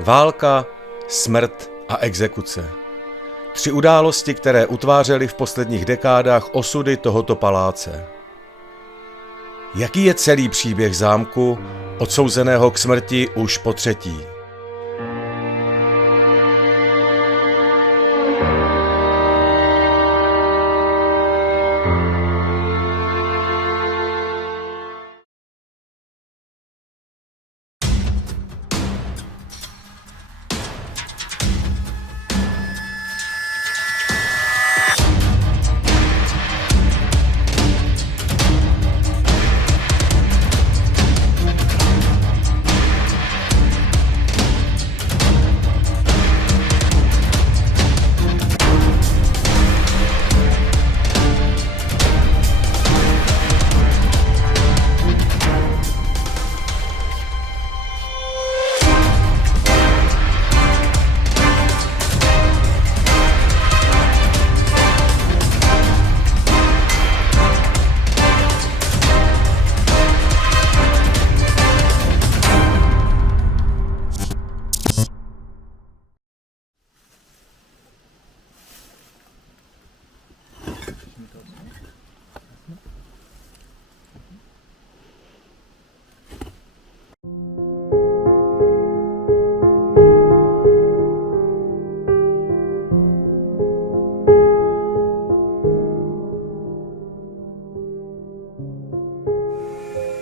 Válka, smrt a exekuce. 3 události, které utvářely v posledních dekádách osudy tohoto paláce. Jaký je celý příběh zámku, odsouzeného k smrti už po 3.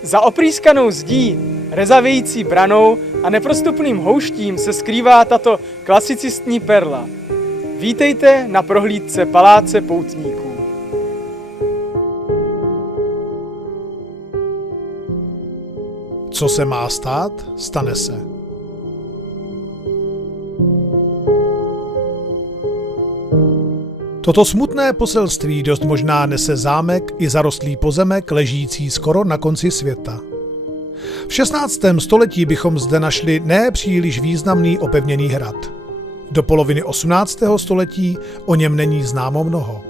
Za oprýskanou zdí, rezavějící branou a neprostupným houštím se skrývá tato klasicistní perla. Vítejte na prohlídce Paláce poutníků. Co se má stát, stane se. Toto smutné poselství dost možná nese zámek i zarostlý pozemek ležící skoro na konci světa. V 16. století bychom zde našli ne příliš významný opevněný hrad. Do poloviny 18. století o něm není známo mnoho.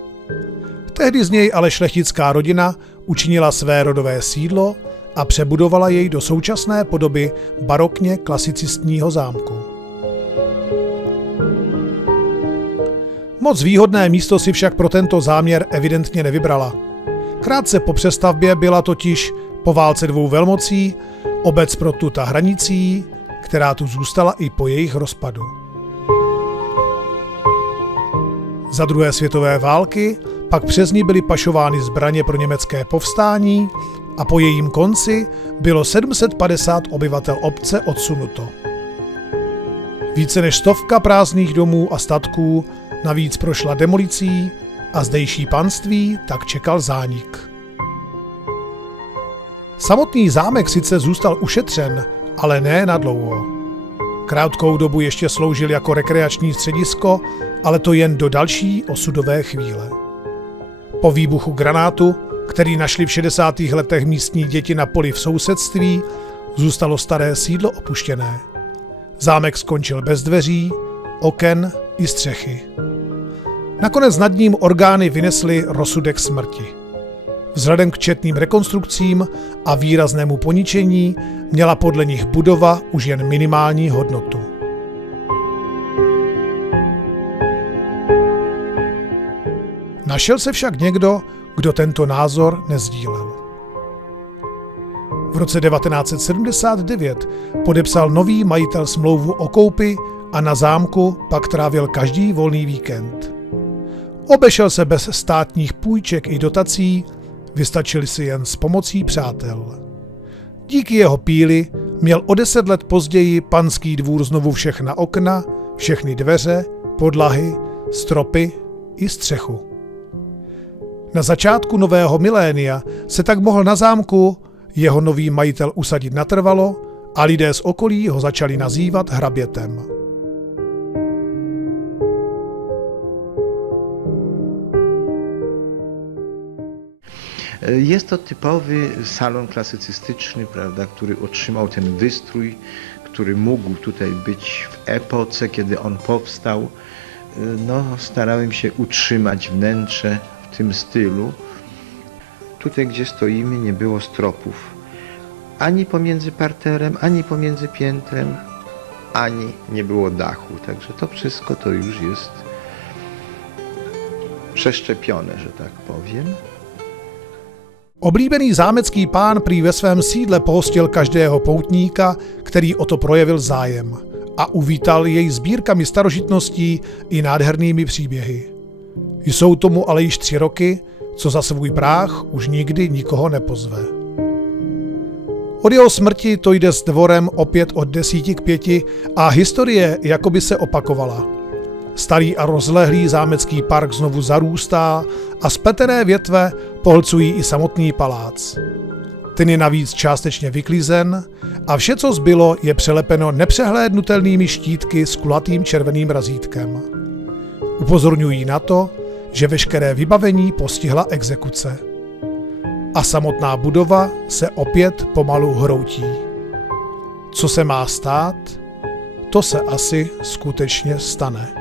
Tehdy z něj ale šlechtická rodina učinila své rodové sídlo a přebudovala jej do současné podoby barokně klasicistního zámku. Moc výhodné místo si však pro tento záměr evidentně nevybrala. Krátce po přestavbě byla totiž po válce 2 velmocí obec protuta hranicí, která tu zůstala i po jejich rozpadu. Za 2. světové války pak přes ní byly pašovány zbraně pro německé povstání a po jejím konci bylo 750 obyvatel obce odsunuto. Více než 100 prázdných domů a statků navíc prošla demolicí a zdejší panství tak čekal zánik. Samotný zámek sice zůstal ušetřen, ale ne na dlouho. Krátkou dobu ještě sloužil jako rekreační středisko, ale to jen do další osudové chvíle. Po výbuchu granátu, který našli v 60. letech místní děti na poli v sousedství, zůstalo staré sídlo opuštěné. Zámek skončil bez dveří, oken i střechy. Nakonec nad ním orgány vynesly rozsudek smrti. Vzhledem k četným rekonstrukcím a výraznému poničení měla podle nich budova už jen minimální hodnotu. Našel se však někdo, kdo tento názor nesdílel. V roce 1979 podepsal nový majitel smlouvu o koupi a na zámku pak trávil každý volný víkend. Obešel se bez státních půjček i dotací, vystačili si jen s pomocí přátel. Díky jeho píli měl o 10 let později panský dvůr znovu všechna okna, všechny dveře, podlahy, stropy i střechu. Na začátku nového milénia se tak mohl na zámku jeho nový majitel usadit natrvalo a lidé z okolí ho začali nazývat hrabětem. Jest to typowy salon klasycystyczny, prawda, który otrzymał ten wystrój, który mógł tutaj być w epoce, kiedy on powstał. No, starałem się utrzymać wnętrze w tym stylu. Tutaj, gdzie stoimy, nie było stropów. Ani pomiędzy parterem, ani pomiędzy piętrem. ani nie było dachu. Także to wszystko to już jest przeszczepione, že tak poviem. Oblíbený zámecký pán prý ve svém sídle pohostil každého poutníka, který o to projevil zájem, a uvítal jej sbírkami starožitností i nádhernými příběhy. Jsou tomu ale již 3 roky, co za svůj práh už nikdy nikoho nepozve. Od jeho smrti to jde s dvorem opět od 10 k 5 a historie jakoby se opakovala. Starý a rozlehlý zámecký park znovu zarůstá a spletené větve pohlcují i samotný palác. Ten je navíc částečně vyklizen a vše, co zbylo, je přelepeno nepřehlédnutelnými štítky s kulatým červeným razítkem. Upozorňují na to, že veškeré vybavení postihla exekuce. A samotná budova se opět pomalu hroutí. Co se má stát, to se asi skutečně stane.